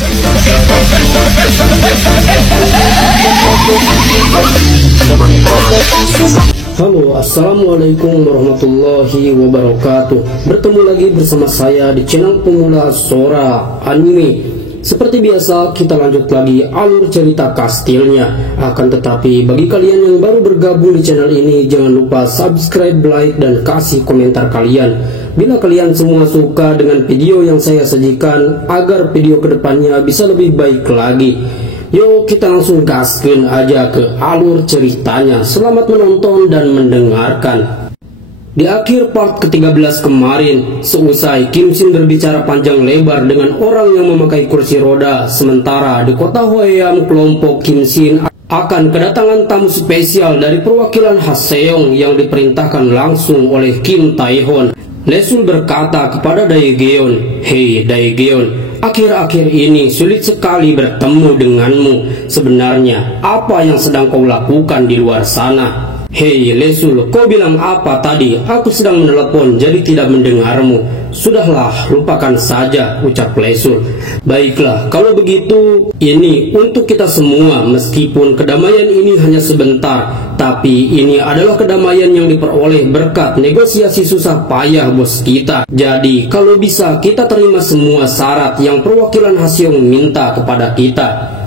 Halo, assalamualaikum warahmatullahi wabarakatuh. Bertemu lagi bersama saya di channel Pemula Sora Anime. Seperti biasa, kita lanjut lagi alur cerita kastilnya. Akan tetapi bagi kalian yang baru bergabung di channel ini, jangan lupa subscribe, like, dan kasih komentar kalian bila kalian semua suka dengan video yang saya sajikan, agar video kedepannya bisa lebih baik lagi. Yuk kita langsung gaskeun aja ke alur ceritanya. Selamat menonton dan mendengarkan. Di akhir part ke-13 kemarin, seusai Kim Shin berbicara panjang lebar dengan orang yang memakai kursi roda, sementara di kota Hwaeam kelompok Kim Shin akan kedatangan tamu spesial dari perwakilan Haseong yang diperintahkan langsung oleh Kim Tae-hon. Lesul berkata kepada Daegeon, "Hei Daegeon, akhir-akhir ini sulit sekali bertemu denganmu. Sebenarnya apa yang sedang kau lakukan di luar sana?" "Hei Lesul, kau bilang apa tadi? Aku sedang menelepon jadi tidak mendengarmu." "Sudahlah, lupakan saja," ucap Lesul. "Baiklah, kalau begitu ini untuk kita semua. Meskipun kedamaian ini hanya sebentar, tapi ini adalah kedamaian yang diperoleh berkat negosiasi susah payah bos kita. Jadi kalau bisa kita terima semua syarat yang perwakilan Haseong minta kepada kita."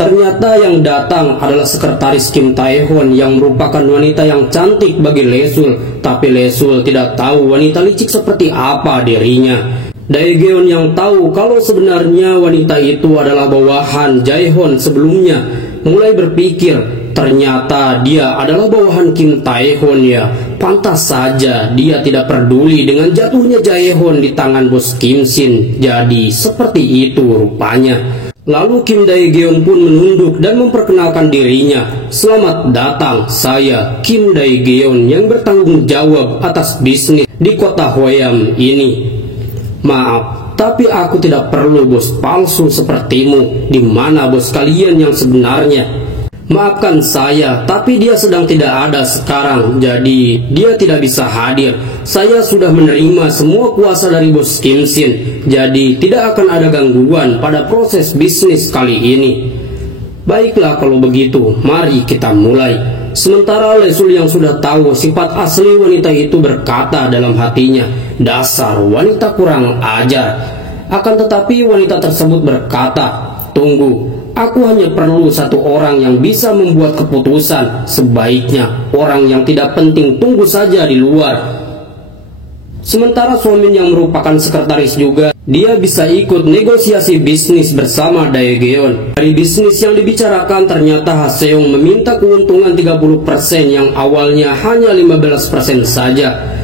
Ternyata yang datang adalah sekretaris Kim Tae-hon yang merupakan wanita yang cantik bagi Lesul, tapi Lesul tidak tahu wanita licik seperti apa dirinya. Daegeon yang tahu kalau sebenarnya wanita itu adalah bawahan Jae-hon sebelumnya, mulai berpikir ternyata dia adalah bawahan Kim Tae-hon ya. Pantas saja dia tidak peduli dengan jatuhnya Jae-hon di tangan bos Kim Shin. Jadi seperti itu rupanya. Lalu Kim Daegeon pun menunduk dan memperkenalkan dirinya. "Selamat datang, saya Kim Daegeon yang bertanggung jawab atas bisnis di kota Hwaeam ini. Maaf, tapi aku tidak perlu bos palsu sepertimu. Di mana bos kalian yang sebenarnya?" "Maafkan saya, tapi dia sedang tidak ada sekarang, jadi dia tidak bisa hadir. Saya sudah menerima semua kuasa dari bos Kim Shin, jadi tidak akan ada gangguan pada proses bisnis kali ini." "Baiklah kalau begitu, mari kita mulai." Sementara Lesul yang sudah tahu sifat asli wanita itu berkata dalam hatinya, "Dasar wanita kurang ajar." Akan tetapi wanita tersebut berkata, "Tunggu, aku hanya perlu satu orang yang bisa membuat keputusan. Sebaiknya orang yang tidak penting tunggu saja di luar." Sementara Somin yang merupakan sekretaris juga, dia bisa ikut negosiasi bisnis bersama Daegeon. Dari bisnis yang dibicarakan ternyata Haseong meminta keuntungan 30% yang awalnya hanya 15% saja.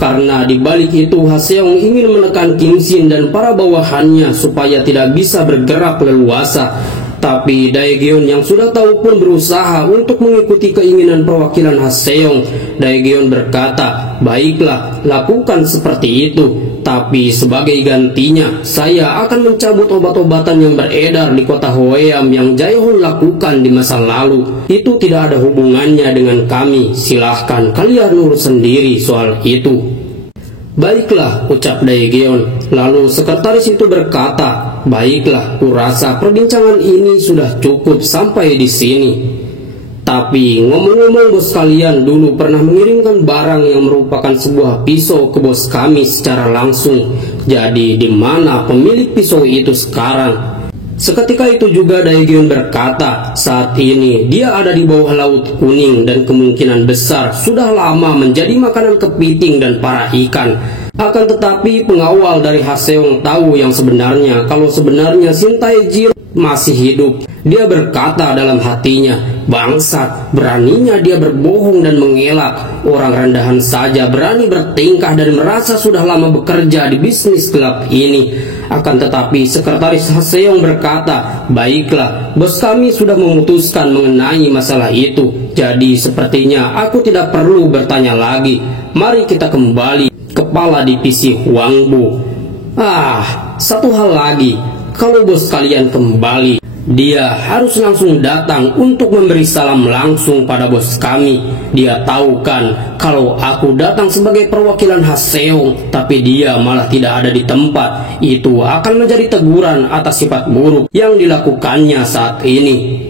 Karena di balik itu Haseong ingin menekan Kim Shin dan para bawahannya supaya tidak bisa bergerak leluasa. Tapi Daegeon yang sudah tahu pun berusaha untuk mengikuti keinginan perwakilan Haseong. Daegeon berkata, "Baiklah, lakukan seperti itu. Tapi sebagai gantinya, saya akan mencabut obat-obatan yang beredar di kota Hwaeam yang Jae-hon lakukan di masa lalu. Itu tidak ada hubungannya dengan kami. Silahkan kalian urus sendiri soal itu." "Baiklah," ucap Daegeon. Lalu sekretaris itu berkata, "Baiklah, kurasa perbincangan ini sudah cukup sampai di sini. Tapi ngomong-ngomong, bos kalian dulu pernah mengirimkan barang yang merupakan sebuah pisau ke bos kami secara langsung. Jadi di mana pemilik pisau itu sekarang?" Seketika itu juga Daegeon berkata, "Saat ini dia ada di bawah Laut Kuning dan kemungkinan besar sudah lama menjadi makanan kepiting dan para ikan." Akan tetapi pengawal dari Haseong tahu yang sebenarnya, kalau sebenarnya Shin Tae-jin masih hidup. Dia berkata dalam hatinya, "Bangsat, beraninya dia berbohong dan mengelak. Orang rendahan saja berani bertingkah dan merasa sudah lama bekerja di bisnis gelap ini." Akan tetapi sekretaris Haseong berkata, "Baiklah, bos kami sudah memutuskan mengenai masalah itu. Jadi sepertinya aku tidak perlu bertanya lagi. Mari kita kembali kepala divisi Hwangbu. Satu hal lagi, kalau bos kalian kembali, Dia harus langsung datang untuk memberi salam langsung pada bos kami. Dia tahu kan kalau aku datang sebagai perwakilan Haseong, tapi dia malah tidak ada di tempat. Itu akan menjadi teguran atas sifat buruk yang dilakukannya saat ini.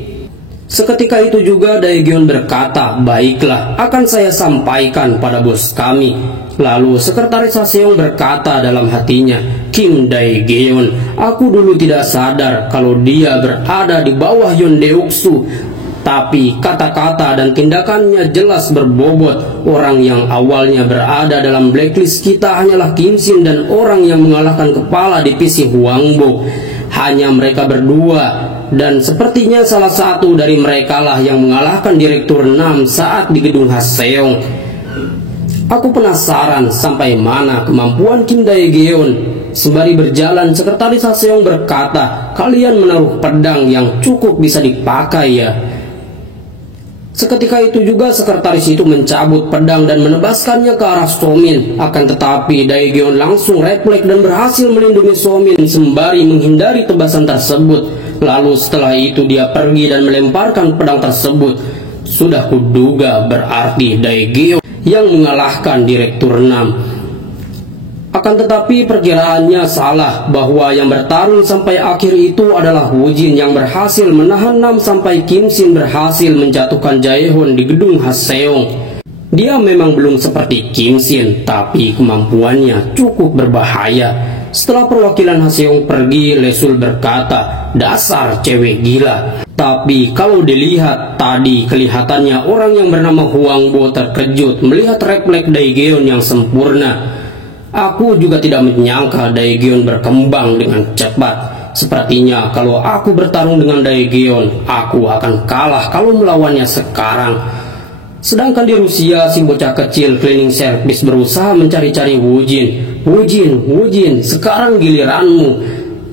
Seketika itu juga Daegeon berkata, baiklah, akan saya sampaikan pada bos kami. Lalu sekretaris Haseong berkata dalam hatinya, Kim Daegeon, aku dulu tidak sadar kalau dia berada di bawah Yondeoksu. Tapi kata-kata dan tindakannya jelas berbobot. Orang yang awalnya berada dalam blacklist kita hanyalah Kim Shin dan orang yang mengalahkan kepala divisi Hwangbo. Hanya mereka berdua. Dan sepertinya salah satu dari mereka lah yang mengalahkan Direktur 6 saat di gedung Haseong. Aku penasaran sampai mana kemampuan Kim Daegeon. Sembari berjalan, sekretaris Haseong berkata, kalian menaruh pedang yang cukup bisa dipakai ya. Seketika itu juga sekretaris itu mencabut pedang dan menebaskannya ke arah Somin. Akan tetapi Daegeon langsung refleks dan berhasil melindungi Somin sembari menghindari tebasan tersebut. Lalu setelah itu dia pergi dan melemparkan pedang tersebut. Sudah kuduga berarti Daegeon yang mengalahkan Direktur 6. Akan tetapi perkiraannya salah bahwa yang bertarung sampai akhir itu adalah Wujin yang berhasil menahan 6 sampai Kim Shin berhasil menjatuhkan Jaehon di gedung Haseong. Dia memang belum seperti Kim Shin, tapi kemampuannya cukup berbahaya. Setelah perwakilan Haseong pergi, Lesul berkata, dasar cewek gila. Tapi kalau dilihat tadi, kelihatannya orang yang bernama Hwangbo terkejut melihat refleks Daegeon yang sempurna. Aku juga tidak menyangka Daegeon berkembang dengan cepat. Sepertinya kalau aku bertarung dengan Daegeon, aku akan kalah kalau melawannya sekarang. Sedangkan di Rusia, si bocah kecil cleaning service berusaha mencari-cari Wujin. Wujin, sekarang giliranmu.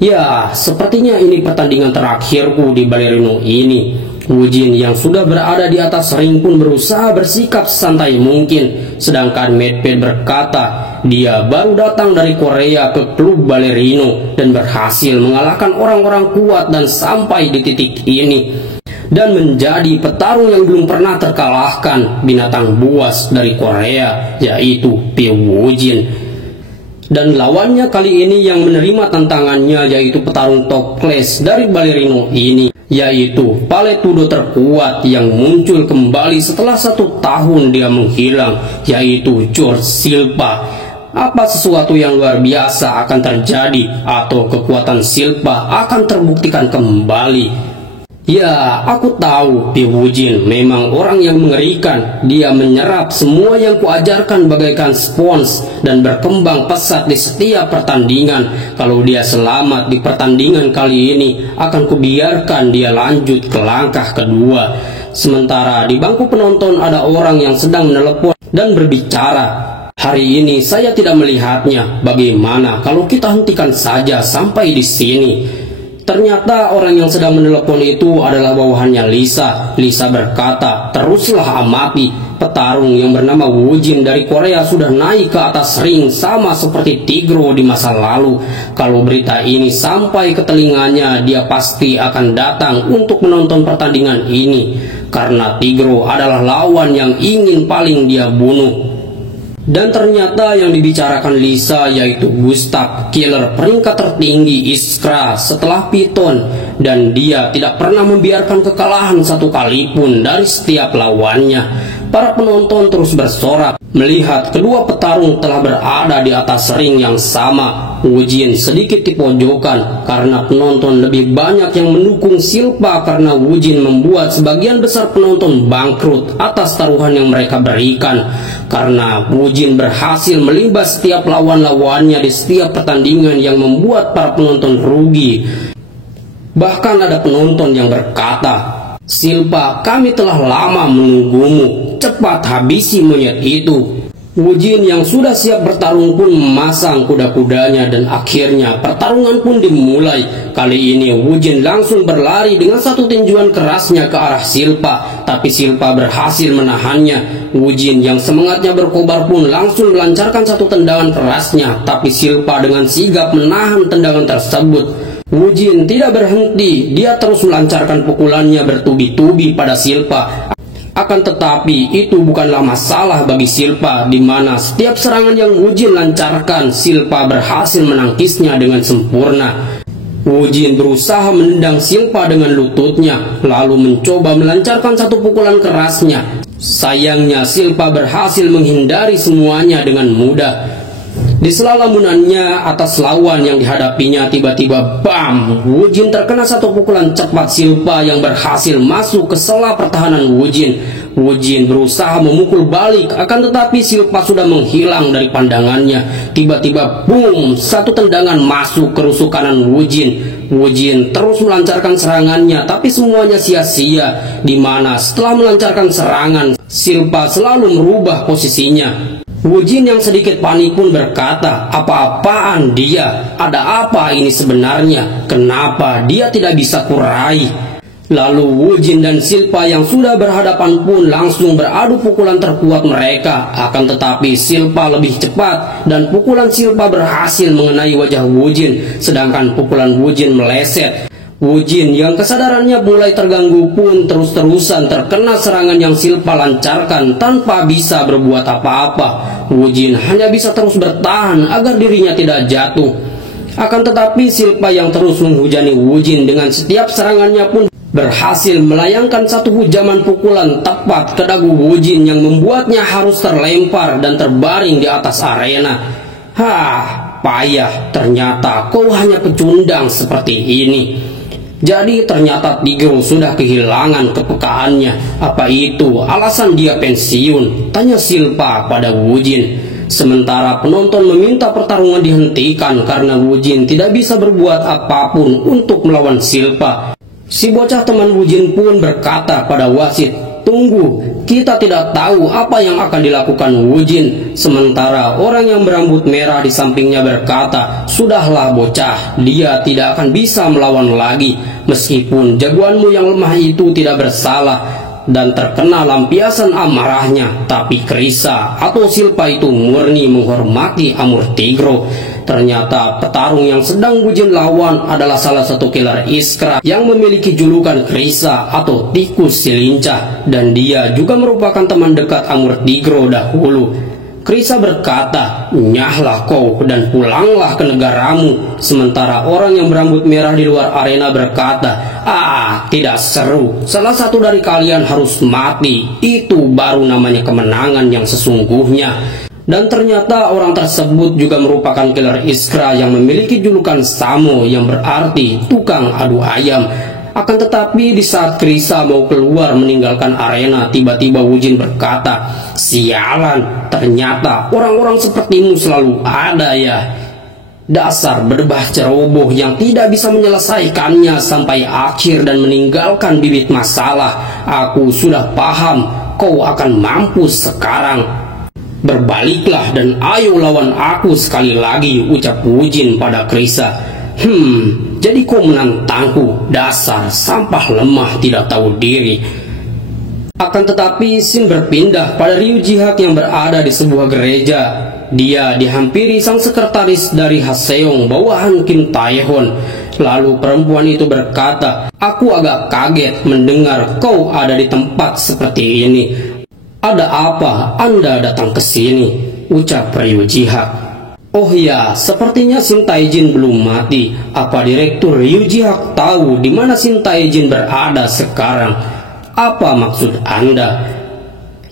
Ya, sepertinya ini pertandingan terakhirku di balerino ini. Wujin yang sudah berada di atas ring pun berusaha bersikap santai mungkin. Sedangkan Medved berkata, dia baru datang dari Korea ke klub balerino dan berhasil mengalahkan orang-orang kuat dan sampai di titik ini. Dan menjadi petarung yang belum pernah terkalahkan binatang buas dari Korea, yaitu Pyo Wujin. Dan lawannya kali ini yang menerima tantangannya yaitu petarung top class dari balerino ini, yaitu paletudo terkuat yang muncul kembali setelah 1 tahun dia menghilang, yaitu George Silva. Apa sesuatu yang luar biasa akan terjadi atau kekuatan Silva akan terbuktikan kembali? Ya, aku tahu Pyo Wujin memang orang yang mengerikan. Dia menyerap semua yang kuajarkan bagaikan spons dan berkembang pesat di setiap pertandingan. Kalau dia selamat di pertandingan kali ini, akan kubiarkan dia lanjut ke langkah kedua. Sementara di bangku penonton ada orang yang sedang menelepon dan berbicara. Hari ini saya tidak melihatnya. Bagaimana kalau kita hentikan saja sampai di sini? Ternyata orang yang sedang menelepon itu adalah bawahannya Lisa. Lisa berkata, teruslah amati. Petarung yang bernama Wujin dari Korea sudah naik ke atas ring sama seperti Tigro di masa lalu. Kalau berita ini sampai ke telinganya, dia pasti akan datang untuk menonton pertandingan ini. Karena Tigro adalah lawan yang ingin paling dia bunuh. Dan ternyata yang dibicarakan Lisa yaitu Gustav, killer peringkat tertinggi Iskra setelah Python. Dan dia tidak pernah membiarkan kekalahan satu kali pun dari setiap lawannya. Para penonton terus bersorak melihat kedua petarung telah berada di atas ring yang sama. Wujin sedikit dipojokkan karena penonton lebih banyak yang mendukung Silva karena Wujin membuat sebagian besar penonton bangkrut atas taruhan yang mereka berikan. Karena Wujin berhasil melibas setiap lawan-lawannya di setiap pertandingan yang membuat para penonton rugi. Bahkan ada penonton yang berkata, Silva, kami telah lama menunggumu, cepat habisi monyet itu. Wujin yang sudah siap bertarung pun memasang kuda-kudanya dan akhirnya pertarungan pun dimulai. Kali ini Wujin langsung berlari dengan satu tinjuan kerasnya ke arah Silva, tapi Silva berhasil menahannya. Wujin yang semangatnya berkobar pun langsung melancarkan satu tendangan kerasnya, tapi Silva dengan sigap menahan tendangan tersebut. Wujin tidak berhenti, dia terus melancarkan pukulannya bertubi-tubi pada Silpa. Akan tetapi itu bukanlah masalah bagi Silpa, di mana setiap serangan yang Wujin lancarkan, Silpa berhasil menangkisnya dengan sempurna. Wujin berusaha menendang Silpa dengan lututnya, lalu mencoba melancarkan satu pukulan kerasnya. Sayangnya Silpa berhasil menghindari semuanya dengan mudah. Di sela lamunannya atas lawan yang dihadapinya, tiba-tiba bam, Wujin terkena satu pukulan cepat Silpa yang berhasil masuk ke sela pertahanan Wujin. Wujin berusaha memukul balik, akan tetapi Silpa sudah menghilang dari pandangannya. Tiba-tiba boom, satu tendangan masuk ke rusuk kanan Wujin. Wujin terus melancarkan serangannya, tapi semuanya sia-sia, di mana setelah melancarkan serangan, Silpa selalu merubah posisinya. Wujin yang sedikit panik pun berkata, apa-apaan dia? Ada apa ini sebenarnya? Kenapa dia tidak bisa kurai? Lalu Wujin dan Silpa yang sudah berhadapan pun langsung beradu pukulan terkuat mereka. Akan tetapi Silpa lebih cepat dan pukulan Silpa berhasil mengenai wajah Wujin, sedangkan pukulan Wujin meleset. Wujin yang kesadarannya mulai terganggu pun terus-terusan terkena serangan yang Silpa lancarkan tanpa bisa berbuat apa-apa. Wujin hanya bisa terus bertahan agar dirinya tidak jatuh. Akan tetapi Silpa yang terus menghujani Wujin dengan setiap serangannya pun berhasil melayangkan satu hujaman pukulan tepat ke dagu Wujin yang membuatnya harus terlempar dan terbaring di atas arena. Payah, ternyata kau hanya pecundang seperti ini. Jadi ternyata Tigro sudah kehilangan kepekaannya. Apa itu alasan dia pensiun? Tanya Silpa pada Wujin. Sementara penonton meminta pertarungan dihentikan karena Wujin tidak bisa berbuat apapun untuk melawan Silpa. Si bocah teman Wujin pun berkata pada wasit, "Tunggu, kita tidak tahu apa yang akan dilakukan Wujin." Sementara orang yang berambut merah di sampingnya berkata, "Sudahlah bocah, dia tidak akan bisa melawan lagi. Meskipun jagoanmu yang lemah itu tidak bersalah." Dan terkena lampiasan amarahnya, tapi Krisa atau Silpa itu murni menghormati Amur Tigro. Ternyata petarung yang sedang Wujin lawan adalah salah satu killer Iskra yang memiliki julukan Krisa atau tikus si lincah, dan dia juga merupakan teman dekat Amur Tigro dahulu. Krisa berkata, "Nyahlah kau dan pulanglah ke negaramu." Sementara orang yang berambut merah di luar arena berkata, tidak seru. Salah satu dari kalian harus mati. Itu baru namanya kemenangan yang sesungguhnya." Dan ternyata orang tersebut juga merupakan killer Iskra yang memiliki julukan Samo yang berarti tukang adu ayam. Akan tetapi di saat Krisa mau keluar meninggalkan arena, tiba-tiba Wujin berkata, "Sialan, ternyata orang-orang sepertimu selalu ada ya. Dasar berdebah ceroboh yang tidak bisa menyelesaikannya sampai akhir dan meninggalkan bibit masalah. Aku sudah paham, kau akan mampus sekarang. Berbaliklah dan ayo lawan aku sekali lagi," ucap Wujin pada Krisa. Jadi kau menantangku, dasar sampah lemah tidak tahu diri." Akan tetapi scene berpindah pada Ryu Jihak yang berada di sebuah gereja. Dia dihampiri sang sekretaris dari Haseong bawahan Kim Tae-hon. Lalu perempuan itu berkata, "Aku agak kaget mendengar kau ada di tempat seperti ini. Ada apa Anda datang ke sini?" ucap Ryu Jihak. "Oh ya, sepertinya Shin Tae-jin belum mati. Apa Direktur Ryu Jihak tahu di mana Shin Tae-jin berada sekarang? Apa maksud Anda?"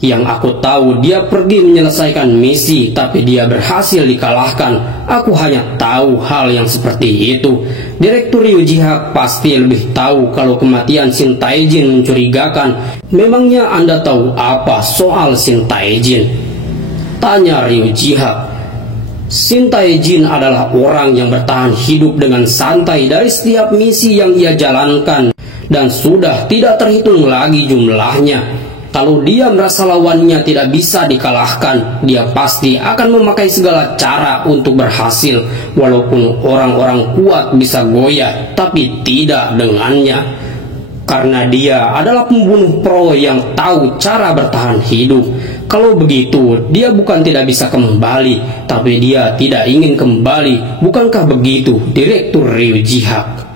"Yang aku tahu dia pergi menyelesaikan misi, tapi dia berhasil dikalahkan. Aku hanya tahu hal yang seperti itu. Direktur Ryu Jihak pasti lebih tahu kalau kematian Shin Tae-jin mencurigakan. Memangnya Anda tahu apa soal Shin Tae-jin?" tanya Ryu Jihak. Shin Tae-jin adalah orang yang bertahan hidup dengan santai dari setiap misi yang ia jalankan, dan sudah tidak terhitung lagi jumlahnya. Kalau dia merasa lawannya tidak bisa dikalahkan, dia pasti akan memakai segala cara untuk berhasil, walaupun orang-orang kuat bisa goyah, tapi tidak dengannya. Karena dia adalah pembunuh pro yang tahu cara bertahan hidup. Kalau begitu, dia bukan tidak bisa kembali, tapi dia tidak ingin kembali. Bukankah begitu, Direktur Ryu Jihak?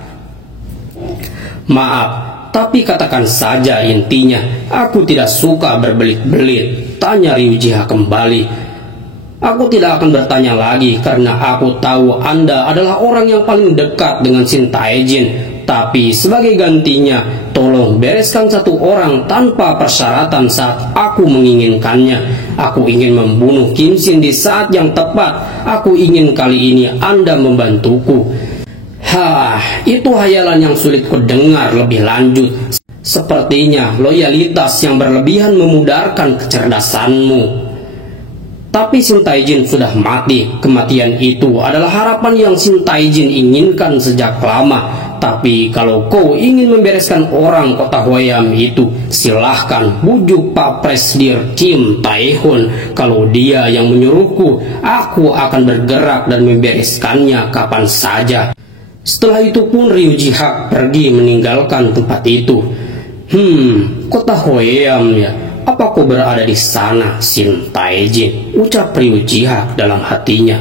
Maaf, tapi katakan saja intinya. Aku tidak suka berbelit-belit, tanya Ryujiha kembali. Aku tidak akan bertanya lagi karena aku tahu Anda adalah orang yang paling dekat dengan Shin Tae-jin. Tapi sebagai gantinya, tolong bereskan satu orang tanpa persyaratan saat aku menginginkannya. Aku ingin membunuh Kim Shin di saat yang tepat. Aku ingin kali ini Anda membantuku. Itu hayalan yang sulit kudengar lebih lanjut. Sepertinya loyalitas yang berlebihan memudarkan kecerdasanmu. Tapi Shin Tae-jin sudah mati. Kematian itu adalah harapan yang Shin Tae-jin inginkan sejak lama. Tapi kalau kau ingin membereskan orang kota Hwayam itu, silahkan bujuk Pak Presdir Kim Tae-hun. Kalau dia yang menyuruhku, aku akan bergerak dan membereskannya kapan saja. Setelah itu pun Ryujiha pergi meninggalkan tempat itu. Kota Hwayam ya. Apa kau berada di sana, Shin Tae-jin? Ucap Ryujiha dalam hatinya.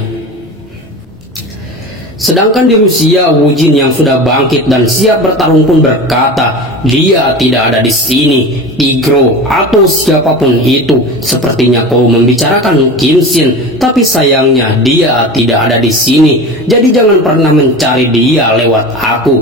Sedangkan di Rusia, Wujin yang sudah bangkit dan siap bertarung pun berkata, dia tidak ada di sini. Tigro atau siapapun itu, sepertinya kau membicarakan Kim Shin, tapi sayangnya dia tidak ada di sini. Jadi jangan pernah mencari dia lewat aku.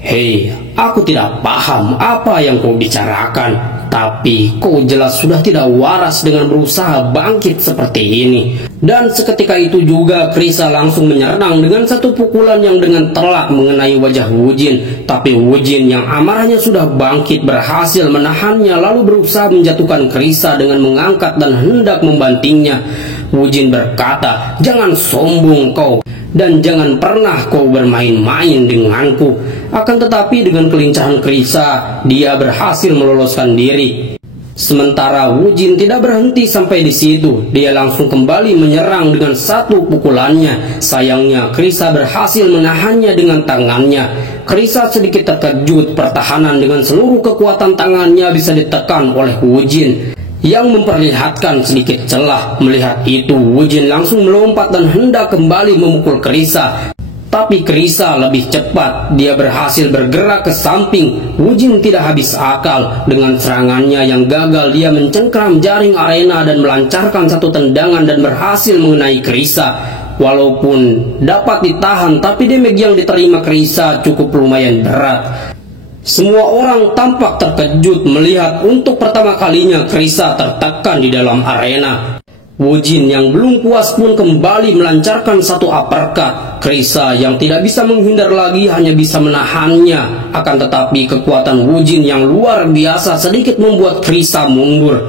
Hei, aku tidak paham apa yang kau bicarakan. Tapi kau jelas sudah tidak waras dengan berusaha bangkit seperti ini. Dan seketika itu juga Krisa langsung menyerang dengan satu pukulan yang dengan telak mengenai wajah Wujin. Tapi Wujin yang amarahnya sudah bangkit berhasil menahannya lalu berusaha menjatuhkan Krisa dengan mengangkat dan hendak membantingnya. Wujin berkata, jangan sombong kau. Dan jangan pernah kau bermain-main denganku. Akan tetapi dengan kelincahan Krisa, dia berhasil meloloskan diri. Sementara Wujin tidak berhenti sampai di situ. Dia langsung kembali menyerang dengan satu pukulannya. Sayangnya Krisa berhasil menahannya dengan tangannya. Krisa sedikit terkejut, pertahanan dengan seluruh kekuatan tangannya bisa ditekan oleh Wujin, yang memperlihatkan sedikit celah. Melihat itu, Wujin langsung melompat dan hendak kembali memukul Krisa. Tapi Krisa lebih cepat. Dia berhasil bergerak ke samping. Wujin tidak habis akal. Dengan serangannya yang gagal, dia mencengkram jaring arena dan melancarkan satu tendangan dan berhasil mengenai Krisa. Walaupun dapat ditahan, tapi damage yang diterima Krisa cukup lumayan berat. Semua orang tampak terkejut melihat untuk pertama kalinya Krisa tertekan di dalam arena. Wujin yang belum puas pun kembali melancarkan satu uppercut. Krisa yang tidak bisa menghindar lagi hanya bisa menahannya. Akan tetapi kekuatan Wujin yang luar biasa sedikit membuat Krisa mundur.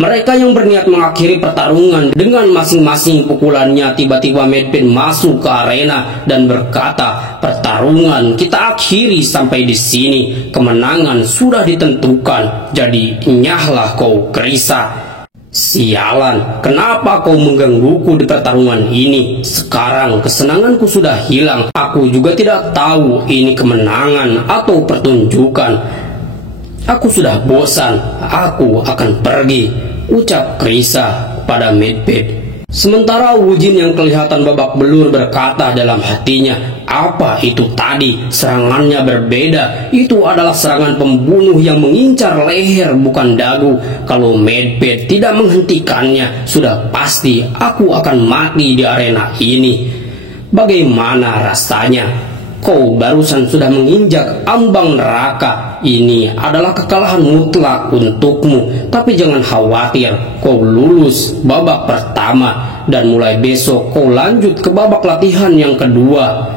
Mereka yang berniat mengakhiri pertarungan dengan masing-masing pukulannya, tiba-tiba Medved masuk ke arena dan berkata, pertarungan kita akhiri sampai di sini. Kemenangan sudah ditentukan. Jadi nyahlah kau Krisa. Sialan, kenapa kau menggangguku di pertarungan ini? Sekarang kesenanganku sudah hilang. Aku juga tidak tahu ini kemenangan atau pertunjukan. Aku sudah bosan. Aku akan pergi, ucap Krisa pada Medved. Sementara Wujin yang kelihatan babak belur berkata dalam hatinya, apa itu tadi? Serangannya berbeda. Itu adalah serangan pembunuh yang mengincar leher bukan dagu. Kalau Medved tidak menghentikannya, sudah pasti aku akan mati di arena ini. Bagaimana rasanya? Kau barusan sudah menginjak ambang neraka. Ini adalah kekalahan mutlak untukmu. Tapi jangan khawatir, kau lulus babak pertama. Dan mulai besok kau lanjut ke babak latihan yang kedua.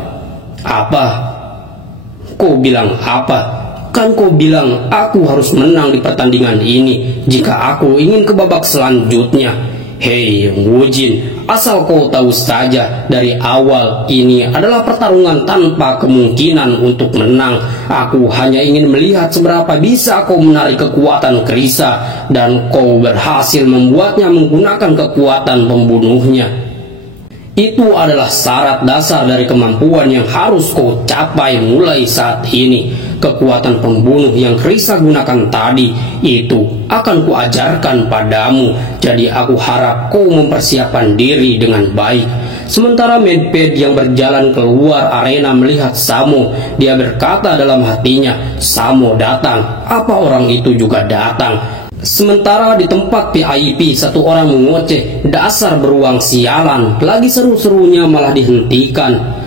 Apa? Kau bilang apa? Kan kau bilang aku harus menang di pertandingan ini jika aku ingin ke babak selanjutnya. Hei Wujin, asal kau tahu saja, dari awal ini adalah pertarungan tanpa kemungkinan untuk menang. Aku hanya ingin melihat seberapa bisa kau menarik kekuatan Krisa, dan kau berhasil membuatnya menggunakan kekuatan pembunuhnya. Itu adalah syarat dasar dari kemampuan yang harus kau capai mulai saat ini. Kekuatan pembunuh yang Krisa gunakan tadi itu akan kuajarkan padamu. Jadi aku harap kau mempersiapkan diri dengan baik. Sementara Medved yang berjalan keluar arena melihat Samo, dia berkata dalam hatinya, Samo datang, apa orang itu juga datang. Sementara di tempat VIP satu orang mengoceh, dasar beruang sialan, lagi seru-serunya malah dihentikan.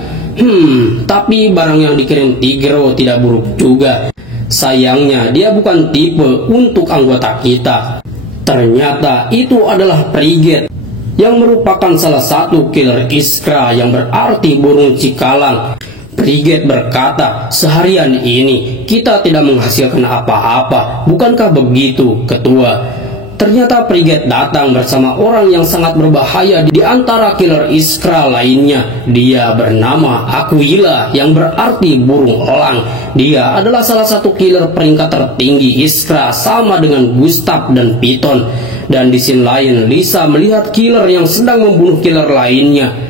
Tapi barang yang dikirim Tigro tidak buruk juga. Sayangnya dia bukan tipe untuk anggota kita. Ternyata itu adalah Frigate, yang merupakan salah satu killer Iskra yang berarti burung cikalang. Frigate berkata, seharian ini kita tidak menghasilkan apa-apa, bukankah begitu, Ketua? Ternyata Frigate datang bersama orang yang sangat berbahaya di antara killer Iskra lainnya. Dia bernama Aquila, yang berarti burung elang. Dia adalah salah satu killer peringkat tertinggi Iskra, sama dengan Gustav dan Python. Dan di sisi lain, Lisa melihat killer yang sedang membunuh killer lainnya.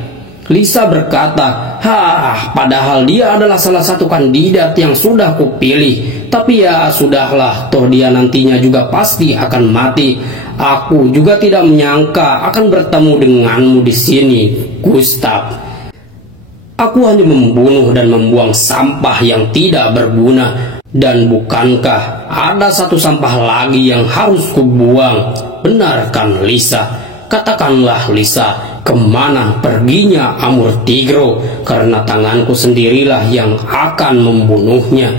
Lisa berkata, padahal dia adalah salah satu kandidat yang sudah kupilih. Tapi ya sudahlah, toh dia nantinya juga pasti akan mati. Aku juga tidak menyangka akan bertemu denganmu di sini, Gustav. Aku hanya membunuh dan membuang sampah yang tidak berguna. Dan bukankah ada satu sampah lagi yang harus kubuang? Benar kan, Lisa? Katakanlah, Lisa, kemana perginya Amur Tigro? Karena tanganku sendirilah yang akan membunuhnya.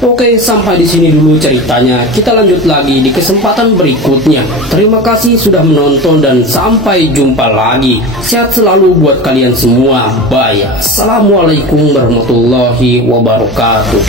Oke, sampai di sini dulu ceritanya. Kita lanjut lagi di kesempatan berikutnya. Terima kasih sudah menonton dan sampai jumpa lagi. Sehat selalu buat kalian semua. Bye. Assalamualaikum warahmatullahi wabarakatuh.